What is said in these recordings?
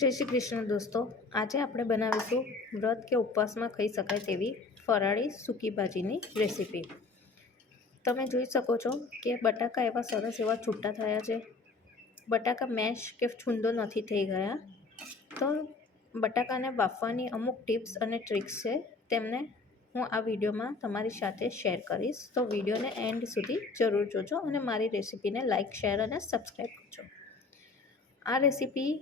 જય શ્રી કૃષ્ણ દોસ્તો, આજે આપણે બનાવીશું વ્રત કે ઉપવાસમાં ખાઈ શકાય તેવી ફરાળી સૂકી ભાજીની રેસીપી। તમે જોઈ શકો છો કે બટાકા એવા સરસ એવા છૂટા થયા છે। બટાકા મેશ કે છૂંદો નથી થઈ ગયા। તો બટાકાને બાફવાની અમુક ટિપ્સ અને ટ્રિક્સ છે, તેમને હું આ વિડીયોમાં તમારી સાથે શેર કરીશ। તો વિડીયોને એન્ડ સુધી જરૂર જોજો અને મારી રેસીપીને લાઇક, શેર અને સબસ્ક્રાઈબ કરજો। આ રેસીપી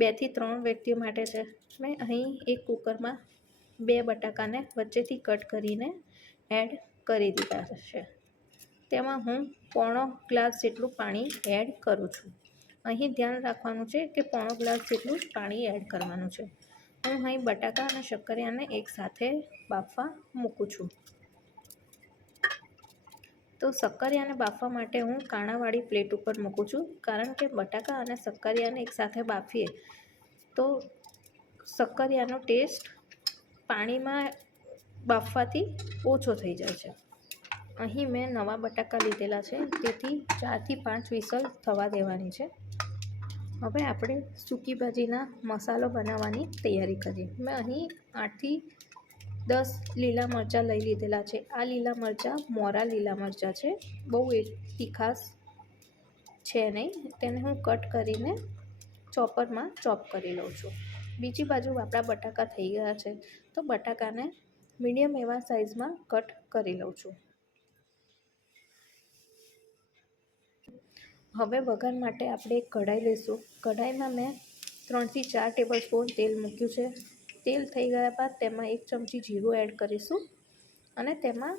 2 થી 3 વ્યક્તિઓ માટે છે। મેં અહીં એક કુકરમાં 2 બટાકાને વચ્ચેથી કટ કરીને એડ કરી દીધા છે। તેમાં હું પોણો ગ્લાસ જેટલું પાણી એડ કરું છું। અહીં ધ્યાન રાખવાનું છે કે પોણો ગ્લાસ જેટલું જ પાણી એડ કરવાનું છે। હું અહીં બટાકા અને શક્કરિયાને એકસાથે બાફવા મૂકું છું। તો શક્કરિયાને બાફવા માટે હું કાણાવાળી પ્લેટ ઉપર મૂકું છું, કારણ કે બટાકા અને શક્કરિયાને એકસાથે બાફીએ તો શક્કરિયાનો ટેસ્ટ પાણીમાં બાફવાથી ઓછો થઈ જાય છે। અહીં મેં નવા બટાકા લીધેલા છે, તેથી 4 થી 5 વિસલ થવા દેવાની છે। હવે આપણે સૂકી ભાજીના મસાલો બનાવવાની તૈયારી કરીએ। મેં અહીં 8 થી 10 લીલા મરચાં લઈ લીધેલા છે। આ લીલા મરચાં મોરા લીલા મરચાં છે, બહુ તીખાશ છે નહીં। તેને હું કટ કરીને ચોપરમાં ચોપ કરી લઉં છું। બીજી બાજુ આપણા બટાકા થઈ ગયા છે, તો બટાકાને મીડિયમ એવા સાઇઝમાં કટ કરી લઉં છું। હવે વઘાર માટે આપણે એક કઢાઈ લઈશું। કઢાઈમાં મેં 3 થી 4 ટેબલ સ્પૂન તેલ મૂક્યું છે। તેલ થઈ ગયા બાદ તેમાં 1 ચમચી જીરું એડ કરીશું અને તેમાં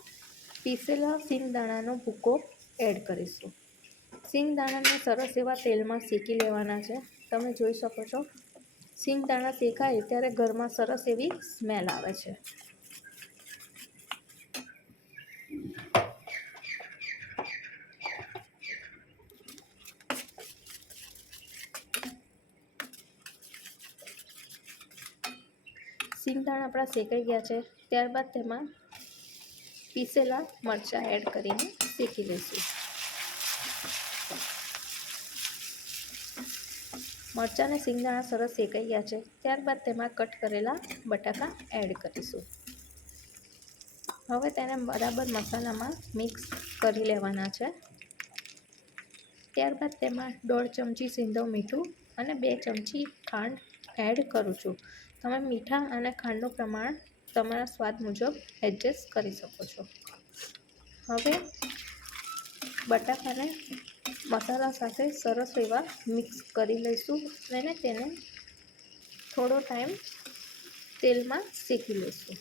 પીસેલા સિંગદાણાનો ભૂકો એડ કરીશું। સિંગદાણાને સરસ એવા તેલમાં શેકી લેવાના છે। તમે જોઈ શકો છો, સિંગદાણા શેકાય ત્યારે ઘરમાં સરસ એવી સ્મેલ આવે છે। સિંગદાણા આપણા શેકાઈ ગયા છે, ત્યારબાદ તેમાં પીસેલા મરચાં એડ કરીને શેકી લઈશું। મરચાં અને સિંગદાણા સરસ શેકાઈ ગયા છે, ત્યારબાદ તેમાં કટ કરેલા બટાકા એડ કરીશું। હવે તેને બરાબર મસાલામાં મિક્સ કરી લેવાના છે। ત્યારબાદ તેમાં 1.5 ચમચી સિંધવ મીઠું અને 2 ચમચી ખાંડ એડ કરું છું। તમે મીઠા અને ખાંડનું પ્રમાણ તમારા સ્વાદ મુજબ એડજસ્ટ કરી શકો છો। હવે બટાકાને મસાલા સાથે સરસ એવા મિક્સ કરી લઈશું અને તેને થોડો ટાઈમ તેલમાં શેકી લઈશું।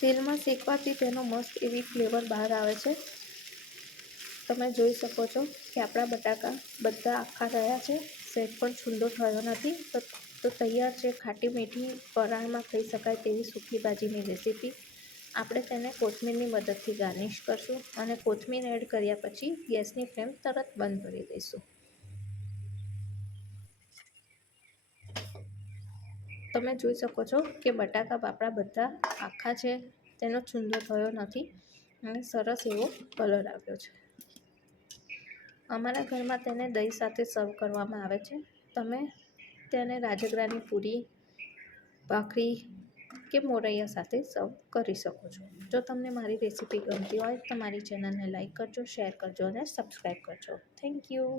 તેલમાં શેકવાથી તેનો મસ્ત એવી ફ્લેવર બહાર આવે છે। તમે જોઈ શકો છો કે આપણા બટાકા બધા આખા રહ્યા છે, સહેજ પણ છૂંદો થયો નથી। તો તૈયાર છે ખાટી મીઠી ફરાળમાં ખાઈ શકાય તેવી સૂકી ભાજીની રેસીપી। આપણે તેને કોથમીરની મદદથી ગાર્નિશ કરશું અને કોથમીર એડ કર્યા પછી ગેસની ફ્લેમ તરત બંધ કરી દઈશું। તમે જોઈ શકો છો કે બટાકા આપણા બધા આખા છે, તેનો છૂંદો થયો નથી અને સરસ એવો કલર આવ્યો છે। અમારા ઘરમાં તેને દહીં સાથે સર્વ કરવામાં આવે છે। તમે તેને રાજગરાની પૂરી, ભાખરી કે મોરૈયા સાથે સર્વ કરી શકો છો। જો તમને મારી રેસીપી ગમતી હોય તો મારી ચેનલને લાઇક કરજો, શેર કરજો અને સબસ્ક્રાઈબ કરજો। Thank you.